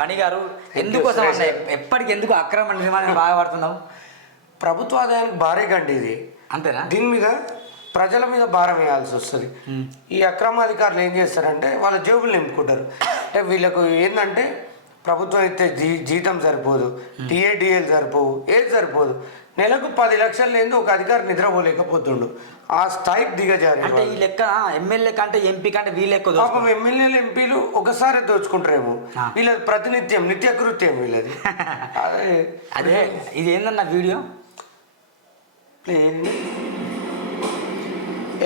ఫణి గారు ఎందుకోసం అన్న ఎప్పటికి ఎందుకు అక్రమ నిర్మాణం బాగా పడుతున్నాం? ప్రభుత్వ ఆదాయానికి భారీగా అండి ఇది. అంతేనా? దీని మీద ప్రజల మీద భారం వేయాల్సి వస్తుంది. ఈ అక్రమాధికారులు ఏం చేస్తారంటే వాళ్ళ జేబులు నింపుకుంటారు. అంటే వీళ్ళకు ఏంటంటే ప్రభుత్వం అయితే జీతం సరిపోదు, టీఏడిఎల్ సరిపోవు, ఏది సరిపోదు. నెలకు 10 లక్షలు లేని ఒక అధికారి నిద్రపోలేకపోతుండు. ఆ స్థాయికి దిగజారు. అంటే ఈ లెక్క ఎమ్మెల్యే కంటే ఎంపీ కంటే వీళ్ళు ఎక్కువ పాపం ఎమ్మెల్యేలు ఎంపీలు ఒకసారి దోచుకుంటారేమో. వీళ్ళది ప్రతినిత్యం నిత్యకృత్యం వీళ్ళది. అదే ఇది ఏందన్న వీడియో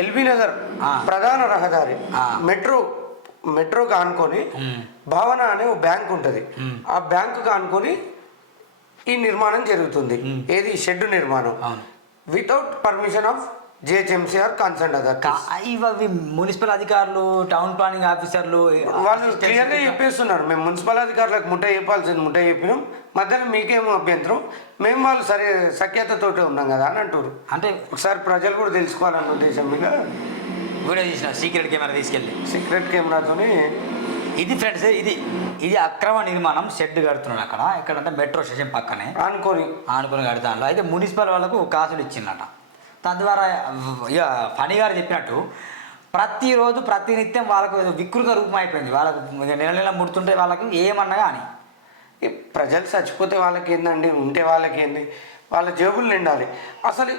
ఎల్బీ నగర్ ప్రధాన రహదారి మెట్రోకి ఆనుకొని భావన అనే ఒక బ్యాంక్ ఉంటుంది. ఆ బ్యాంకుకి ఆనుకొని ఈ నిర్మాణం జరుగుతుంది. ఏది షెడ్ నిర్మాణం without permission of GHMC or concern ఇవి మున్సిపల్ అధికారులు, టౌన్ ప్లానింగ్ ఆఫీసర్లు వాళ్ళు క్లియర్గా చెప్పేస్తున్నారు. మేము మున్సిపల్ అధికారులకు ముట్ట చెప్పాల్సింది ముట్ట చెప్పినాం, మధ్యలో మీకేమో అభ్యంతరం, మేము వాళ్ళు సరే సఖ్యతతోటే ఉన్నాం కదా అని అంటారు. అంటే ఒకసారి ప్రజలు కూడా తెలుసుకోవాలన్న ఉద్దేశం మీద వీడియో తీసిన సీక్రెట్ కెమెరా తీసుకెళ్ళి సీక్రెట్ కెమెరాతోని ఇది ఫ్రెండ్స్, ఇది అక్రమ నిర్మాణం షెడ్ కడుతున్నాడు అక్కడ. ఎక్కడంటే మెట్రో స్టేషన్ పక్కనే ఆనుకొని కడతాను. అయితే మున్సిపల్ వాళ్ళకు కాసులు ఇచ్చిందట. తద్వారా ఇక ఫణి గారు చెప్పినట్టు ప్రతిరోజు ప్రతినిత్యం వాళ్ళకు వికృత రూపం అయిపోయింది. వాళ్ళకు నెల నెల ముడుతుంటే వాళ్ళకు ఏమన్నా కానీ ప్రజలు చచ్చిపోతే వాళ్ళకి ఏందండి, ఉంటే వాళ్ళకి ఏంది, వాళ్ళ జేబులు నిండాలి. అసలు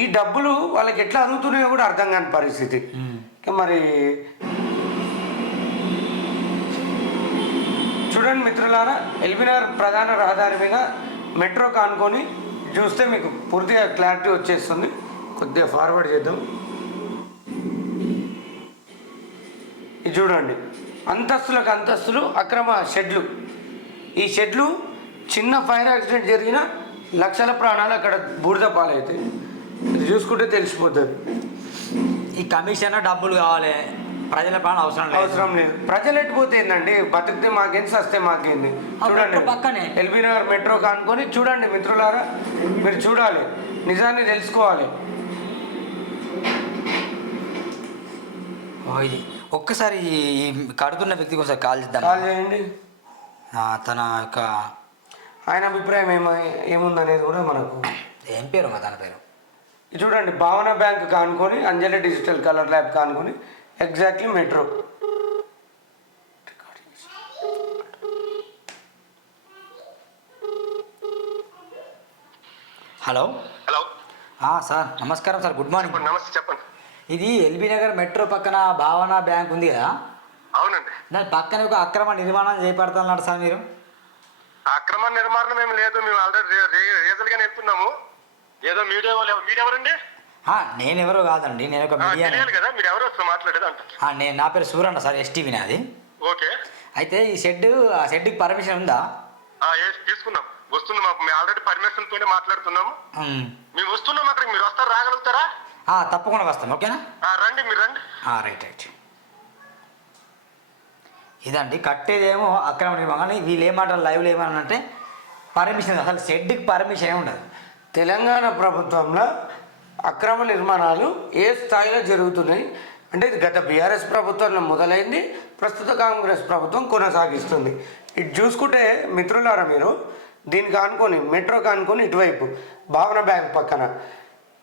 ఈ డబ్బులు వాళ్ళకి ఎట్లా అరుగుతున్నాయో కూడా అర్థం కాని పరిస్థితి. మరి చూడండి మిత్రులారా, ఎల్బీనగర్ ప్రధాన రహదారి మీద మెట్రో కానుకొని చూస్తే మీకు పూర్తిగా క్లారిటీ వచ్చేస్తుంది. కొద్దిగా ఫార్వర్డ్ చేద్దాం. ఇది చూడండి, అంతస్తులకు అంతస్తులు అక్రమ షెడ్లు. ఈ షెడ్లు చిన్న ఫైర్ యాక్సిడెంట్ జరిగిన లక్షల ప్రాణాలు అక్కడ బూడిద పాలవుతాయి. ఇది చూసుకుంటే తెలిసిపోతుంది. ఈ కమిషన్ డబ్బులు కావాలి, ప్రజల ప్రాణం అవసరం లేదు. ప్రజలు ఎట్టిపోతే ఏందండి, బతికితే మాకేంది, సస్తే మాకేంది. చూడండి పక్కనే ఎల్బీ నగర్ మెట్రో కానుకొని చూడండి మిత్రులారా, మీరు చూడాలి, నిజాన్ని తెలుసుకోవాలి. ఇది ఒక్కసారి కడుతున్న వ్యక్తి కోసం కాల్ చేయండి. తన యొక్క ఆయన అభిప్రాయం ఏముందనేది కూడా మనకు ఏం పేరు తన పేరు చూడండి. భావన బ్యాంక్ కానుకొని అంజలి డిజిటల్ కలర్ ల్యాబ్ కానుకొని ఎగ్జాక్ట్లీ మెట్రో. హలో సార్, నమస్కారం సార్, గుడ్ మార్నింగ్. నమస్తే, చెప్పండి. ఇది ఎల్బీ నగర్ మెట్రో పక్కన భావన బ్యాంక్ ఉంది కదా? అవునండి. దాని పక్కన ఒక అక్రమ నిర్మాణం చేపడుతున్నారు సార్ మీరు. అక్రమ నిర్మాణం ఏమి లేదు, మేము ఆల్రెడీ రీజల్గానే వెళ్తున్నాము. ఏదో మీడియా ఎవరండి? నేను ఎవరో కాదండి, నేను ఒక మీడియా కదా. మీరు ఎవరో మాట్లాడేది అంట. నా పేరు సూరన్న సార్, ఎస్టీవీ నాది. ఓకే. అయితే ఈ షెడ్కి పర్మిషన్ ఉందా? తీసుకున్నాం, వస్తుంది. మేము ఆల్రెడీ పర్మిషన్ తోనే మాట్లాడుతున్నాము. మేము వస్తున్నాం అక్కడికి, మీరు వస్తారు, రాగలుగుతారా? తప్పకుండా వస్తాం. ఓకేనా? రండి, మీరు రండి. రైట్. ఇదండి కట్టేదేమో అక్రమ నిర్మాణం. వీళ్ళు ఏమంటారు లైవ్లో ఏమనంటే పర్మిషన్, అసలు షెడ్కి పర్మిషన్ ఏమి ఉండదు. తెలంగాణ ప్రభుత్వంలో అక్రమ నిర్మాణాలు ఏ స్థాయిలో జరుగుతున్నాయి అంటే ఇది గత బీఆర్ఎస్ ప్రభుత్వంలో మొదలైంది, ప్రస్తుత కాంగ్రెస్ ప్రభుత్వం కొనసాగిస్తుంది. ఇటు చూసుకుంటే మిత్రులారా, మీరు దీనికి ఆనుకొని మెట్రో కానుకొని ఇటువైపు భావన బ్యాంక్ పక్కన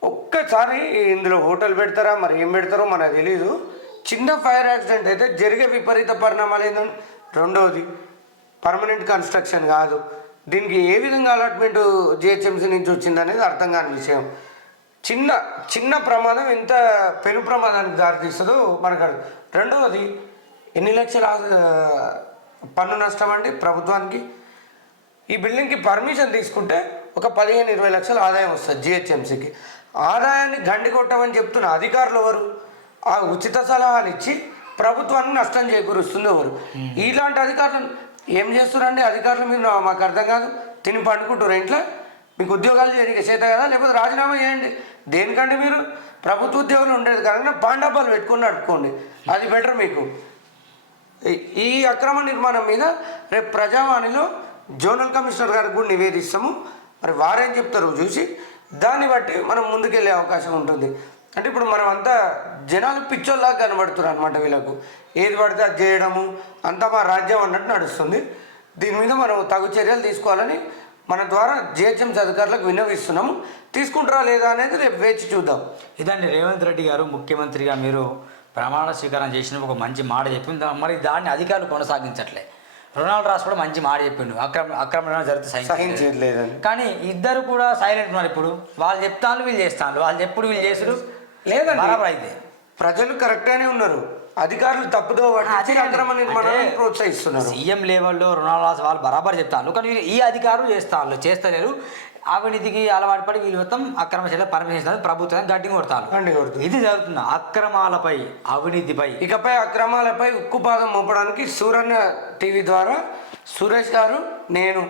ఒక్కసారి ఇందులో హోటల్ పెడతారా మరి ఏం పెడతారో మనకు తెలీదు. చిన్న ఫైర్ యాక్సిడెంట్ అయితే జరిగే విపరీత పరిణామాలు ఏంటంటే, రెండవది పర్మనెంట్ కన్స్ట్రక్షన్ కాదు. దీనికి ఏ విధంగా అలాట్మెంట్ జిహెచ్ఎంసీ నుంచి వచ్చిందనేది అర్థం కాని విషయం. చిన్న ప్రమాదం ఎంత పెను ప్రమాదానికి దారితీస్తుందో మనకు. రెండవది ఎన్ని లక్షల పన్ను నష్టం అండి ప్రభుత్వానికి. ఈ బిల్డింగ్కి పర్మిషన్ తీసుకుంటే ఒక 15-20 లక్షల ఆదాయం వస్తుంది జిహెచ్ఎంసీకి. ఆదాయాన్ని గండి కొట్టమని చెప్తున్న అధికారులు ఎవరు? ఆ ఉచిత సలహాలు ఇచ్చి ప్రభుత్వాన్ని నష్టం చేకూరుస్తుంది ఎవరు? ఇలాంటి అధికారులు ఏం చేస్తున్నారండి? అధికారులు మీరు మాకు అర్థం కాదు. తిని పండుకుంటారు ఇంట్లో, మీకు ఉద్యోగాలు చేయడానికి చేత కదా, లేకపోతే రాజీనామా చేయండి. దేనికంటే మీరు ప్రభుత్వ ఉద్యోగులు ఉండేది కాకుండా పాండాపాలు పెట్టుకుని నడుపుకోండి, అది బెటర్ మీకు. ఈ అక్రమ నిర్మాణం మీద రేపు ప్రజావాణిలో జోనల్ కమిషనర్ గారికి కూడా నివేదిస్తాము. మరి వారేం చెప్తారో చూసి దాన్ని బట్టి మనం ముందుకెళ్ళే అవకాశం ఉంటుంది. అంటే ఇప్పుడు మనం అంతా జనాలు పిచ్చోళ్ళలాగా కనబడుతున్నారు అనమాట. వీళ్ళకు ఏది పడితే అది చేయడము అంతా మా రాజ్యం అన్నట్టు నడుస్తుంది. దీని మీద మనం తగు చర్యలు తీసుకోవాలని మన ద్వారా జిహెచ్ఎంసీ అధికారులకు విన్నవిస్తున్నాము. తీసుకుంటారా లేదా అనేది రేపు వేచి చూద్దాం. ఇదండి రేవంత్ రెడ్డి గారు ముఖ్యమంత్రిగా మీరు ప్రమాణ స్వీకారం చేసిన ఒక మంచి మాట చెప్పింది. మరి దాన్ని అధికారులు కొనసాగించట్లే. రొనాల్డ్ రాస్ కూడా మంచి మాట చెప్పిండు, అక్రమ జరిగితే సహించలేదని. కానీ ఇద్దరు కూడా సైలెంట్ ఉన్నారు. ఇప్పుడు వాళ్ళు చెప్తాను, వీళ్ళు చేస్తాను, వాళ్ళు చెప్పుడు వీళ్ళు చేసుడు లేదండి. బరాబర్ అయితే ప్రజలు కరెక్ట్గానే ఉన్నారు, అధికారులు తప్పుదో పట్టించి అక్రమ నిర్మాణాలను ప్రోత్సహిస్తున్నారు. సీఎం లెవెల్లో రొనాల్డ్ రాస్ వాళ్ళు బరాబర్ చెప్తాను, కానీ ఈ అధికారులు చేస్తలేరు. అవినీతికి అలవాటు పడి వీళ్ళు మొత్తం అక్రమ చర్యలు పర్మిషన్ ప్రభుత్వం గడ్డి కొడతారు. ఇది జరుగుతుంది. అక్రమాలపై, అవినీతిపై, ఇకపై అక్రమాలపై ఉక్కుపాదం మోపడానికి సూరన్న టీవీ ద్వారా సురేష్ గారు నేను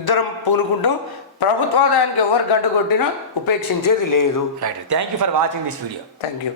ఇద్దరం పూనుకుంటాం. ప్రభుత్వాదాయానికి ఎవరు గంట కొట్టినా ఉపేక్షించేది లేదు. Right. Thank you for watching this video. Thank you.